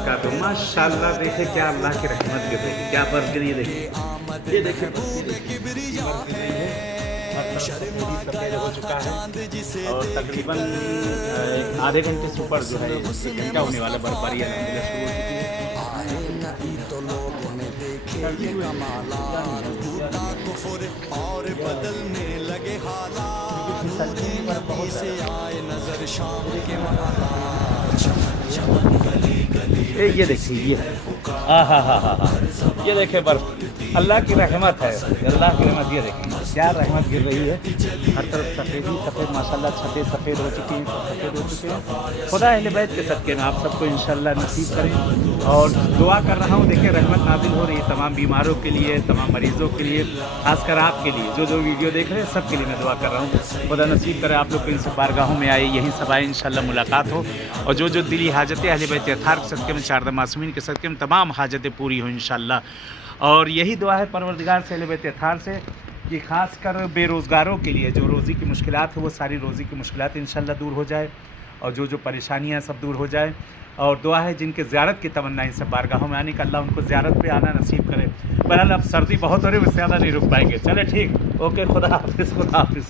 नमस्कार तो माशाल्लाह देखे क्या अल्लाह की रहमत गिर रही है, क्या बर्फ गिरी है देखिए, ये देखिए बर्फ गिरी है और सफेद हो चुका है और तकरीबन आधे घंटे से ऊपर जो है घंटा होने वाला बर्फबारी अल्हम्दुलिल्लाह शुरू हो चुकी है। और बदलने लगे हालात से आए नजर शाम के ये देखिए ये ये देखिए बर्फ, अल्लाह की रहमत है, अल्लाह की रहमत। ये देखिए क्या रहमत गिर रही है, हर तरफ सफ़ेद ही सफ़ेद माशाल्लाह, छतें सफ़ेद हो चुकी हैं, सफ़ेद हो चुके हैं। खुदा अहले बैत के सदके में आप सबको इंशाल्लाह नसीब करें और दुआ कर रहा हूँ। देखिए रहमत नाज़िल हो रही है तमाम बीमारों के लिए, तमाम मरीज़ों के लिए, खासकर आपके लिए जो वीडियो देख रहे हैं सबके लिए मैं दुआ कर रहा हूँ। खुदा नसीब करे आप लोग इन सब बारगाहों में आए, यहीं सब आए, इंशाल्लाह मुलाकात हो और जो दिली हाजतें अहले बैत अत्हार के सदके में, चारदा मासूमीन के सदके में तमाम हाजतें पूरी हो इंशाल्लाह। और यही दुआ है परवरदिगार से अहले बैत अत्हार से कि ख़ासकर बेरोज़गारों के लिए जो रोज़ी की मुश्किलात है वो सारी रोज़ी की मुश्किलात इंशाल्लाह दूर हो जाए और जो परेशानियां सब दूर हो जाए। और दुआ है जिनके ज़ियारत की तमन्ना इन सब बारगाहों में आने का, अल्लाह उनको ज़ियारत पे आना नसीब करे। बहरहाल अब सर्दी बहुत हो रही है, उससे ज़्यादा नहीं रुक पाएंगे। चले ठीक, ओके, खुदा हाफिज़, खुदा हाफिज़।